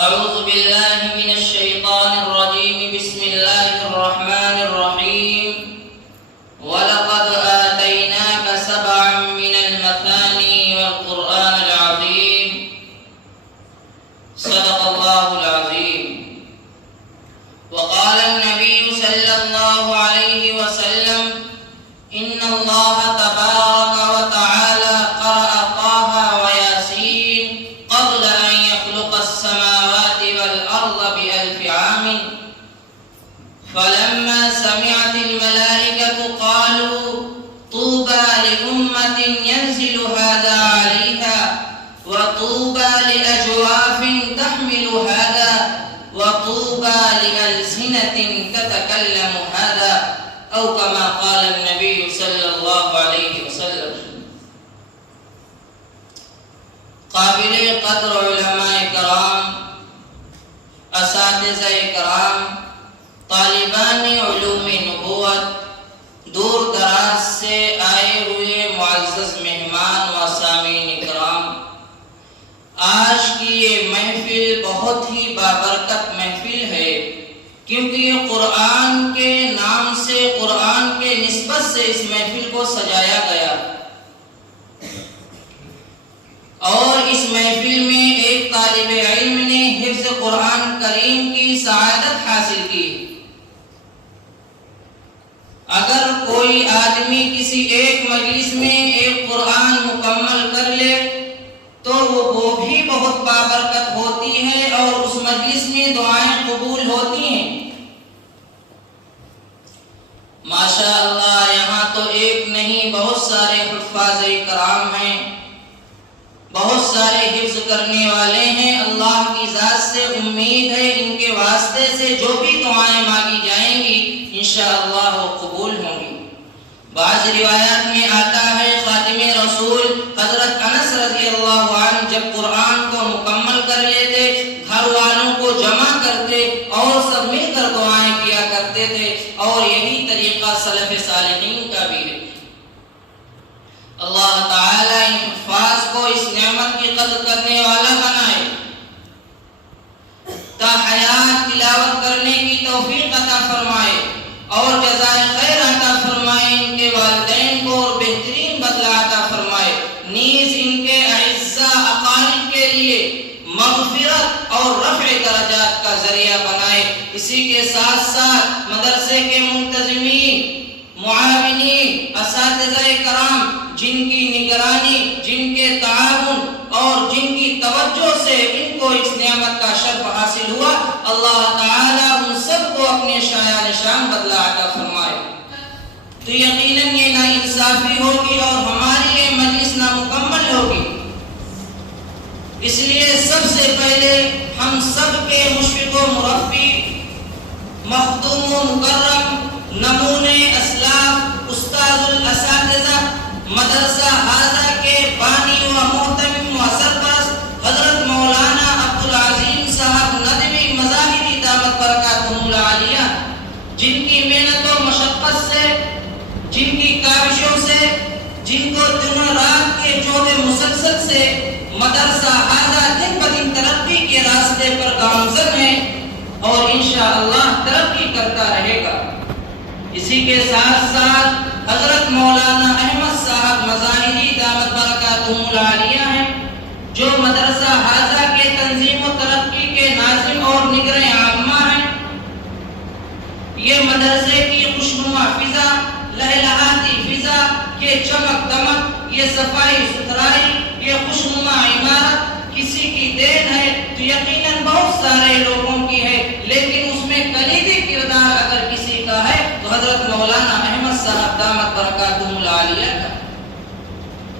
أعوذ بالله من الشيطان الرجيم. بسم الله الرحمن الرحيم. ولقد آتيناك سبعا من المثاني والقرآن العظيم. صدق الله العظيم. وقال النبي صلى الله عليه وسلم: إن الله تبارك وتعالى قرأ طه وياسين قبل أن يخلق السماوات والأرض بألف عام، فلما سمعت الملائكة قالوا: طوبى لأمة ينزل هذا عليها، وطوبى لأجواف تحمل هذا، وطوبى لألسنة تتكلم هذا، أو كما قال النبي صلی اللہ علیہ وسلم. قابل قدر علماء کرام، اساتذہ کرام، طالبان علوم نبوت، دور دراز سے آئے ہوئے معزز مہمان و سامعین کرام، آج کی یہ محفل بہت ہی بابرکت محفل ہے، کیونکہ یہ قرآن کے نام سے، قرآن کے نسبت سے اس محفل کو سجایا گیا، اور اس محفل میں ایک طالب علم نے حفظ قرآن کریم کی سعادت حاصل کی. اگر کوئی آدمی کسی ایک مجلس میں ایک قرآن مکمل کر لے تو وہ بھی بہت بابرکت ہوتی ہے، اور اس مجلس میں دعائیں قبول ہوتی ہیں. ماشاء اللہ، یہاں تو ایک نہیں بہت سارے حفاظ کرام ہیں، بہت سارے حفظ کرنے والے ہیں. اللہ کی ذات سے امید ہے ان کے واسطے سے جو بھی دعائیں مانگی جائیں گی انشاءاللہ وہ قبول ہوں گی. بعض روایات میں آتا ہے خاتم رسول حضرت انس رضی اللہ عنہ جب قرآن کو مکمل کر لیتے، گھر والوں کو جمع کرتے اور سب مل کر دعائیں کیا کرتے تھے، اور یہی طریقہ سلف صالحین کا بھی ہے. اللہ تعالیٰ ان حفاظ کو اس نعمت کی قدر کرنے والا بنائے، تا حیات تلاوت کرنے کی توفیق عطا فرمائے، اور جزائے خیر عطا فرمائے. ان کے والدین کو اور بہترین بدلہ عطا فرمائے، نیز ان کے اعزاء اقارب کے لیے مغفرت اور رفع درجات کا ذریعہ بنائے. اسی کے ساتھ ساتھ مدرسے کے منتظمین، معاونین، اساتذہ کرام جن کی نگرانی، جن کے تعاون اور جن کی توجہ سے ان کو اس نعمت کا شرف حاصل ہوا، اللہ تعالیٰ ان سب کو اپنے شایان شان بدلہ عطا فرمائے. تو یقیناً یہ ناانصافی ہوگی اور ہماری یہ مجلس نامکمل ہوگی. اس لیے سب سے پہلے ہم سب کے مشفق و مربی، مخدوم و مکرم، نمونے اسلاف، استاد الاساتذہ، مدرسہ ہذا کے بانی و محتمم و سرپرست حضرت مولانا عبدالعظیم صاحب ندوی مظاہری دامت برکاتہم العالیہ، جن کی محنت و مشقت سے، جن کی کاوشوں سے، جن کو دنوں رات کے جہد مسلسل سے مدرسہ ہذا دن بدن ترقی کے راستے پر گامزن ہے اور انشاءاللہ ترقی کرتا رہے گا. اسی کے ساتھ ساتھ حضرت مولانا احمد صاحب مظاہری دامت برکاتہم العالیہ ہیں، جو مدرسہ ہذا کے تنظیم و ترقی کے ناظم اور نگران عامہ ہیں. یہ مدرسے کی خوشنما فضا، لہلہاتی فضا، یہ چمک دمک، یہ صفائی ستھرائی، یہ خوشنما عمارت کسی کی دین ہے تو یقیناً بہت سارے لوگوں کی ہے، لیکن اس میں کلیدی کردار اگر کسی کا ہے تو حضرت مولانا احمد صاحب دامت برکاتہم العالیہ کا.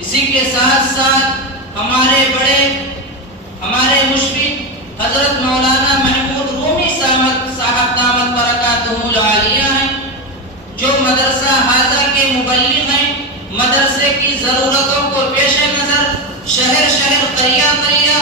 اسی کے ساتھ ساتھ ہمارے بڑے، ہمارے مشفق حضرت مولانا محمود رومی صاحب دامت برکاتہم العالیہ ہیں، جو مدرسہ ہذا کے مبلغ ہیں. مدرسے کی ضرورتوں کو پیش نظر شہر شہر، قریہ قریہ،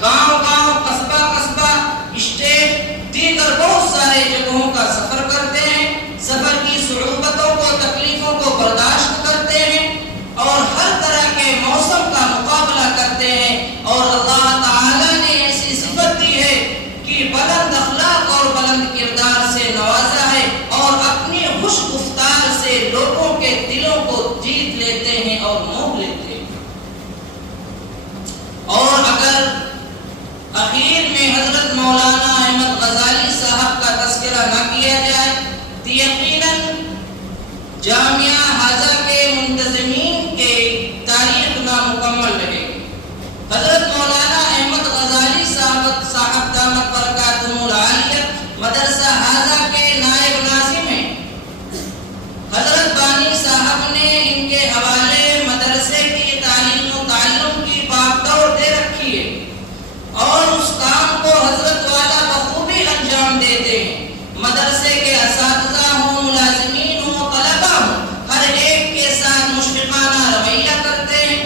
گاؤں گاؤں، قصبہ قصبہ، اسٹیٹ، دیگر بہت سارے جگہوں کا سفر کرتے ہیں. سفر کی صعوبتوں کو، تکلیفوں کو برداشت کرتے ہیں اور ہر طرح کے موسم کا مقابلہ کرتے ہیں. اور اللہ تعالیٰ نے ایسی صفت دی ہے کی بلند اخلاق اور بلند کردار سے نوازا ہے اور اپنی خوش گفتار سے لوگوں کے دلوں کو جیت لیتے ہیں اور موہ لیتے ہیں۔ اور اگر اخیر میں حضرت مولانا احمد غزالی صاحب کا تذکرہ نہ کیا جائے تو یقیناً جامعہ حاضہ کے منتظمین کے تاریخ نامکمل رہے گی۔ حضرت مولانا احمد غزالی صاحب دامت برکاتہم العالیہ مدرسہ حاضہ کے نائب ناظم ہیں۔ حضرت بانی صاحب نے ان کے حوالے مدرسے کی تعلیم و تعلم کی باغ دور دے رکھی ہے اور اس کام کو حضرت والا بخوبی انجام دیتے ہیں۔ مدرسے کے اساتذہ ہوں، ملازمین ہوں، طلبہ ہوں، ہر ایک کے ساتھ مشفقانہ رویہ کرتے ہیں،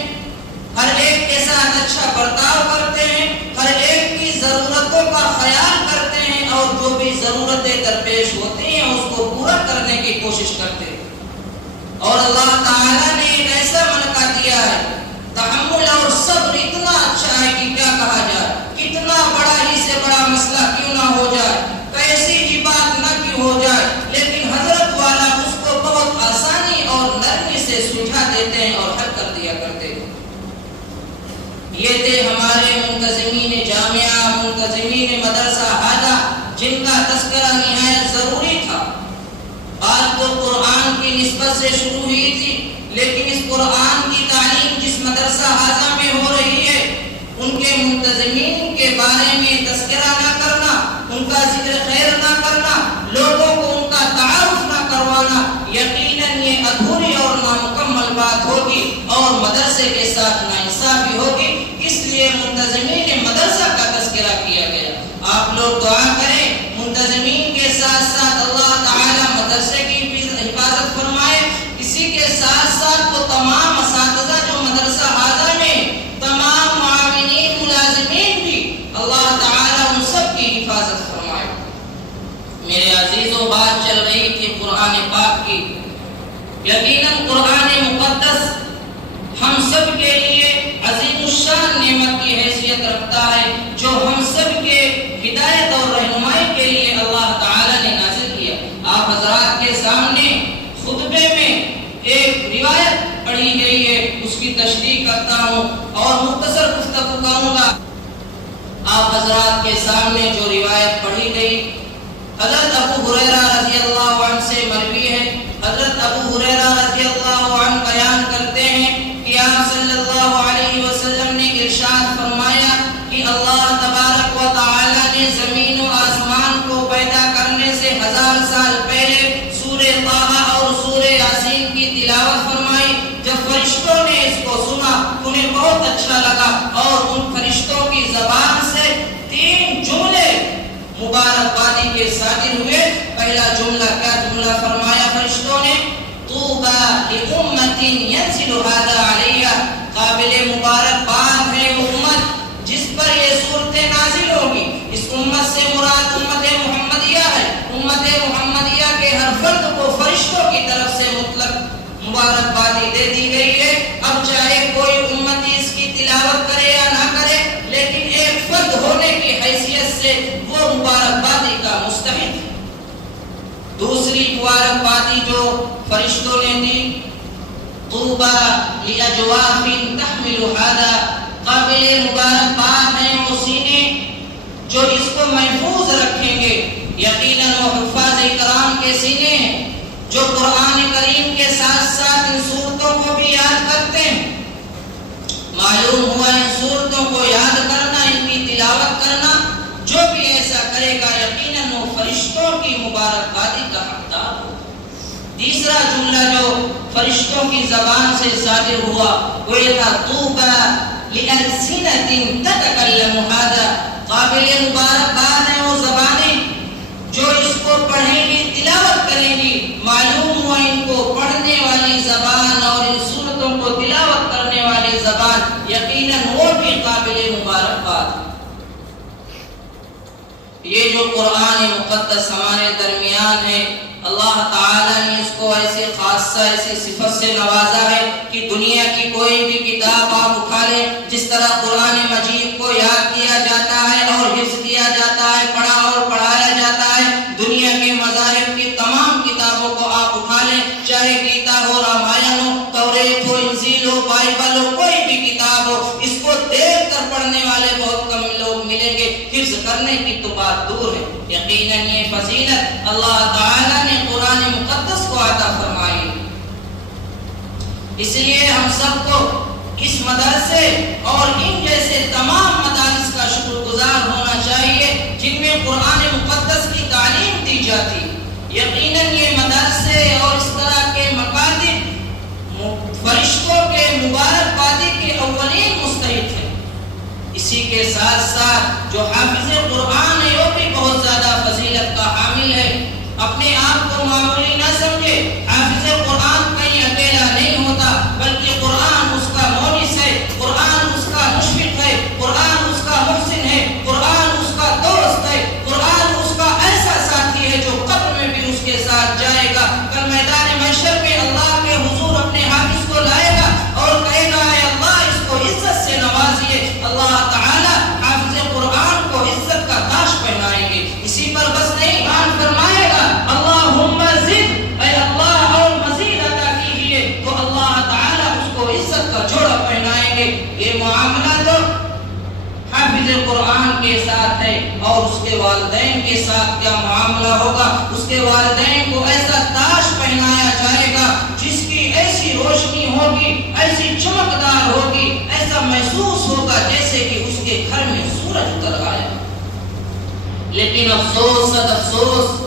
ہر ایک کے ساتھ اچھا برتاؤ کرتے ہیں، ہر ایک کی ضرورتوں کا خیال کرتے ہیں اور جو بھی ضرورتیں درپیش ہوتی ہیں اس کو پورا کرنے کی کوشش کرتے ہیں۔ اور اللہ تعالیٰ نے ایک ایسا ملکہ دیا ہے، تحمل اور صبر اتنا اچھا ہے کہ کیا کہا جائے، کتنا بڑا ہی سے بڑا مسئلہ کیوں نہ ہو جائے، کیسی ہی بات نہ کیوں ہو جائے، لیکن حضرت والا اس کو بہت آسانی اور نرمی سے سلجھا دیتے ہیں اور حل کر دیا کرتے ہیں۔ یہ تھے ہمارے منتظمین جامعہ، منتظمین مدرسہ حاضہ، جن کا تذکرہ نہایت ضروری تھا۔ بات تو قرآن کی نسبت سے شروع ہوئی تھی، لیکن اس قرآن کی تعلیم جس مدرسہ حاضہ میں ہو رہی ہے ان کے منتظمین کے بارے میں تذکرہ نہ کرنا، ان کا ذکر خیر نہ کرنا، لوگوں کو ان کا تعارف نہ کروانا یقیناً یہ ادھوری اور نامکمل بات ہوگی اور مدرسے کے ساتھ ناانصافی ہوگی۔ اس لیے منتظمین مدرسہ کا تذکرہ کیا گیا۔ آپ لوگ دعا کریں منتظمین کے ساتھ ساتھ اللہ تعالی مدرسے کی حفاظت فرمائے، اسی کے ساتھ ساتھ وہ تمام اساتذہ جو مدرسہ حاضہ میں، تمام معاونین ملازمین بھی اللہ تعالی ان سب کی حفاظت فرمائے۔ میرے عزیزوں، بات چل رہی تھی قرآن پاک کی۔ یقیناً قرآن مقدس ہم سب کے لیے عظیم الشان نعمت کی حیثیت رکھتا ہے، جو ہم سب کے ہدایت اور رہنمائی کے لیے اللہ تعالی نے نازل کیا۔ آپ حضرات کے سامنے خطبے میں ایک روایت پڑھی گئی ہے، اس کی تشریح کرتا ہوں اور مختصر گفتگو کروں گا۔ آپ حضرات کے سامنے جو روایت پڑھی گئی حضرت ابو ہریرہ رضی اللہ عنہ سے مروی ہے۔ حضرت ابو ہریرہ رضی اللہ عنہ بیان کرتے ہیں کہ آپ صلی اللہ علیہ وسلم نے ارشاد فرمایا کہ اللہ تبارک و تعالی نے زمین و آسمان کو پیدا کرنے سے 1000 سال پہلے سورہ طٰہٰ اور سورہ یاسین کی تلاوت فرمائی۔ جب فرشتوں نے اس کو سنا انہیں بہت اچھا لگا اور ان فرشتوں کی زبان سے 3 جملے مبارکبادی کے صادر ہوئے۔ پہلا جملہ کیا جملہ فرمایا فرشتوں نے؟ طوبیٰ لأمة ينزل هذا علیہ، قابل مبارکباد ہے وہ امت جس پر یہ صورتیں نازل ہوگی۔ اس امت سے مراد امت محمدیہ ہے۔ امت محمدیہ کے ہر فرد کو فرشتوں کی طرف سے مطلق مبارکبادی دے دی گئی ہے۔ اب چاہے کوئی امتی اس کی تلاوت کرے یا نہ کرے، لیکن ایک فرد ہونے کی حیثیت سے وہ مبارکبادی کا مستحق ہے۔ دوسری مبارکبادی جو فرشتوں نے دی، طوبیٰ لأجواف تحمل هذا، قابل مبارکباد ہیں وہ سینے جو اس کو محفوظ رکھیں گے۔ یقیناً وہ حفاظ کرام کے سینے ہیں جو قرآن کریم کے ساتھ ساتھ ان صورتوں کو بھی یاد کرتے ہیں۔ معلوم ہوا ان صورتوں کو یاد کرنا، ان کی تلاوت کرنا، جو بھی ایسا کرے گا یقیناً وہ فرشتوں کی مبارکبادی کا حقدار ہوگا۔ تیسرا جملہ جو فرشتوں کی زبان سے صادر ہوا وہ یہ تھا، طوبیٰ لألسنة تتکلم هذا، قابل مبارکباد ہیں وہ زبانیں جو اس کو پڑھیں گی، تلاوت کریں گی۔ معلوم ہوا ان کو پڑھنے والی زبان اور ان صورتوں کو تلاوت کرنے والی زبان یقیناً وہ بھی قابل مبارکباد۔ یہ جو قرآن مقدس ہمارے درمیان ہے، اللہ تعالیٰ نے اس کو ایسے خاصہ ایسی صفت سے نوازا ہے کہ دنیا کی کوئی بھی کتاب آپ اٹھا لیں، جس طرح قرآن مجید کو یاد کیا جاتا ہے اور حفظ کیا جاتا ہے، پڑھا اور پڑھایا جاتا ہے۔ دنیا کے مذاہب کی تمام کتابوں کو آپ اٹھا لیں، چاہے گیتا ہو، رامائن ہو، توریت ہو، انجیل ہو، بائبل ہو، کوئی بھی کتاب ہو، اس کو دیکھ کر پڑھنے والے بہت کم لوگ ملیں گے، حفظ کرنے کی تو بات دور ہے۔ یقیناً یہ فضیلت اللہ تعالیٰ نے قرآن مقدس کو عطا فرمائی۔ اس لیے ہم سب کو اس مدرسے اور ان جیسے تمام مدارس کا شکر گزار ہونا چاہیے جن میں قرآن مقدس کی تعلیم دی جاتی۔ یقیناً یہ مدرسے اور اس طرح کے مکاتب فرشتوں کے مبارکبادی کے اولین مستحق ہیں۔ اسی کے ساتھ ساتھ جو حافظ قرآن ہے وہ بھی بہت زیادہ فضیلت کا حامل ہے۔ اپنے آپ کو معمولی نہ سمجھے، حافظ قرآن کہیں اکیلا نہیں ہوتا، بلکہ قرآن اس کا مونس ہے، قرآن اس کا مشفق ہے، قرآن اس کا محسن ہے، قرآن اس کا دوست ہے، قرآن اس کا ایسا ساتھی ہے جو قبر میں بھی اس کے ساتھ جائے گا، کل میدان محشر میں اللہ کے حضور اپنے حافظ کو لائے گا اور کہے گا اے اللہ اس کو عزت سے نوازیے۔ اللہ تعالی حافظ قرآن کو عزت کا تاج پہنائیں گے۔ اسی پر بس نہیں، قرآن فرمائے گا اللہم زد، اے اللہ اور مزید عطا کیجیے، تو اللہ تعالی اس کو عزت کا جوڑا پہنائیں گے۔ یہ معاملہ تو حافظ قرآن کے ساتھ ہے، اور اس کے والدین کے ساتھ کیا معاملہ ہوگا؟ اس کے والدین کو ایسا تاج پہنایا جائے گا جس کی ایسی روشنی ہوگی، ایسی چمکدار ہوگی، ایسا محسوس ہوگا جیسے کہ اس کے گھر میں سورج اتر آیا۔ لیکن افسوس صد افسوس،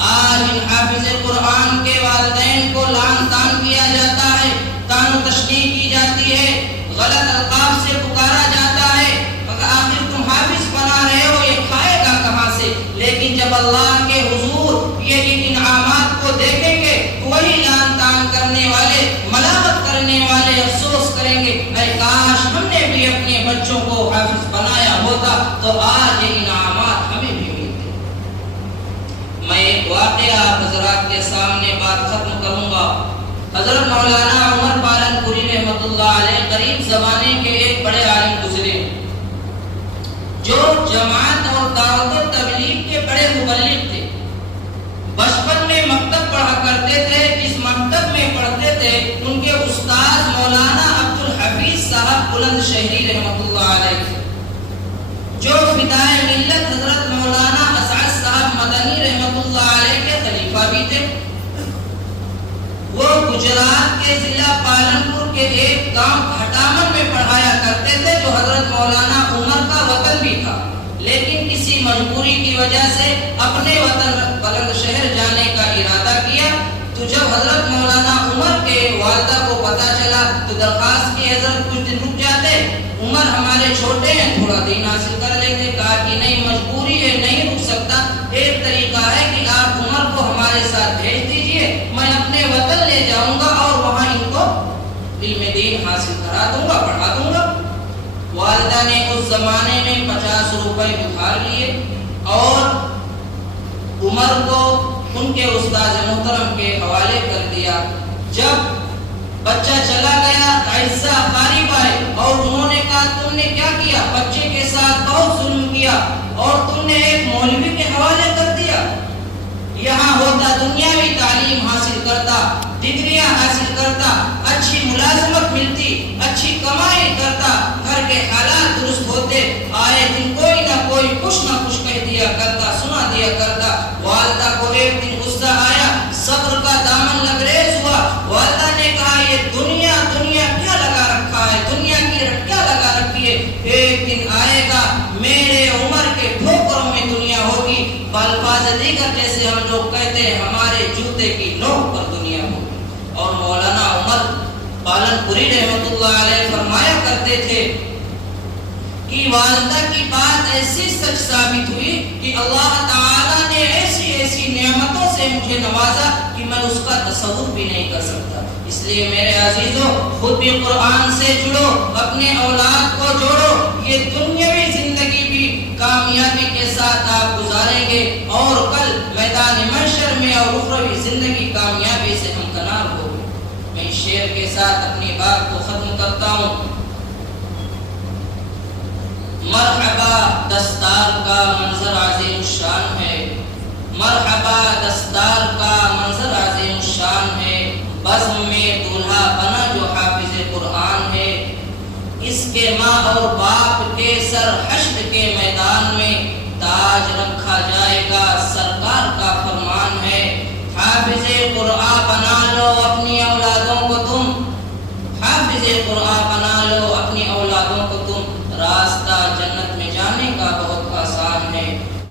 آج ان حافظ قرآن کے والدین کو لعن طعن کیا جاتا ہے، طعن و تشنیع کی جاتی ہے، غلط القاب سے پکارا جاتا ہے، آخر تم حافظ بنا رہے ہو، یہ کھائے گا کہاں سے؟ لیکن جب اللہ کے حضور یہ انعامات کو دیکھیں گے تو وہی لعن طعن کرنے والے، ملامت کرنے والے افسوس کریں گے، اے کاش ہم نے بھی اپنے بچوں کو حافظ بنایا ہوتا تو آج یہ انعامات ہمیں بھی ملتے۔ میں ایک واقعہ آپ حضرات کے سامنے بات ختم کروں گا۔ حضرت مولانا عمر پالن پوری رحمۃ اللہ علیہ قریب زمانے کے ایک بڑے عالم گزرے جو جماعت اور دعوت و تبلیغ کے بڑے مبلغ تھے۔ بچپن میں مکتب پڑھا کرتے تھے، جس مکتب میں پڑھتے تھے ان کے استاد مولانا عبد الحفیظ صاحب بلند شہری رحمۃ اللہ علیہ، جو فدائے ملت حضرت مولانا اسعد صاحب مدنی رحمۃ اللہ علیہ کے خلیفہ بھی تھے۔ وہ گجرات کے ضلع پالنپور کے ایک گاؤں کھٹامن میں پڑھایا کرتے تھے جو حضرت مولانا عمر کا وطن بھی تھا، لیکن کسی مجبوری کی وجہ سے اپنے وطن بلند شہر جانے کا ارادہ کیا۔ تو جب حضرت مولانا عمر کے والدہ کو پتہ چلا تو درخواست کی حضرت کچھ دن رک جاتے، عمر ہمارے چھوٹے ہیں تھوڑا دین حاصل کر لیتے۔ کہا کہ نہیں، مجبوری ہے، نہیں رک سکتا، ایک طریقہ ہے کہ آپ عمر کو ہمارے ساتھ بھیج دیجئے، میں اپنے وطن لے جاؤں گا اور وہاں ان کو علم دین حاصل کرا دوں گا، پڑھا دوں گا۔ والدہ نے اس زمانے میں 50 روپے ادھار لیے اور عمر کو ان کے استاد محترم کے حوالے کر دیا۔ جب بچہ چلا گیا، عائشہ قریب آئے اور انہوں نے کہا تم نے کیا کیا؟ بچے کے ساتھ بہت ظلم کیا اور تم نے ایک مولوی کے حوالے کر دیا۔ یہاں ہوتا دنیاوی تعلیم حاصل کرتا، ڈگریاں حاصل کرتا، اچھی ملازمت ملتی، اچھی کمائی کرتا، گھر کے حالات درست ہوتے، آئے دن کوئی نہ کوئی کچھ نہ کچھ کہہ دیا کرتا، سنا دیا کرتا۔ والدہ کو ایک دن غصہ آیا، صبر کا دامن لبریز ہوا۔ والدہ نے کہا یہ دنیا کیا لگا رکھا ہے، دنیا کی رٹ کیا لگا رکھی ہے؟ ایک دن آئے گا میرے عمر کے ٹھوکروں میں دنیا ہوگی، بالفاظ دیگر جیسے ہم لوگ کہتے ہیں ہمارے جوتے کی نوک پر دنیا ہوگی۔ اور مولانا عمر پالن پوری رحمۃ اللہ علیہ فرمایا کرتے تھے کہ والدہ کی بات ایسی سچ ثابت ہوئی کہ اللہ تعالیٰ نے ایسی نعمتوں سے مجھے نوازا کہ میں اس کا تصور بھی نہیں کر سکتا۔ اس لیے میرے عزیزو، خود بھی قرآن سے جڑو، اپنے اولاد کو جوڑو، یہ دنیاوی زندگی بھی کامیابی کے ساتھ آپ گزاریں گے اور کل میدان محشر میں اور اخروی زندگی کامیابی سے ہمکنار ہوگی۔ میں اس شعر کے ساتھ اپنی بات کو ختم کرتا ہوں۔ مرحبا دستار کا منظر عظیم الشان ہے، مرحبا دستار کا منظر عظیم الشان ہے، بزم میں دولہا بنا جو حافظ قرآن ہے، اس کے ماں اور باپ کے سر حشر کے میدان میں تاج رکھا جائے گا، سرکار کا فرمان ہے۔ حافظ قرآن بنا لو اپنی اولادوں کو تم، حافظ قرآن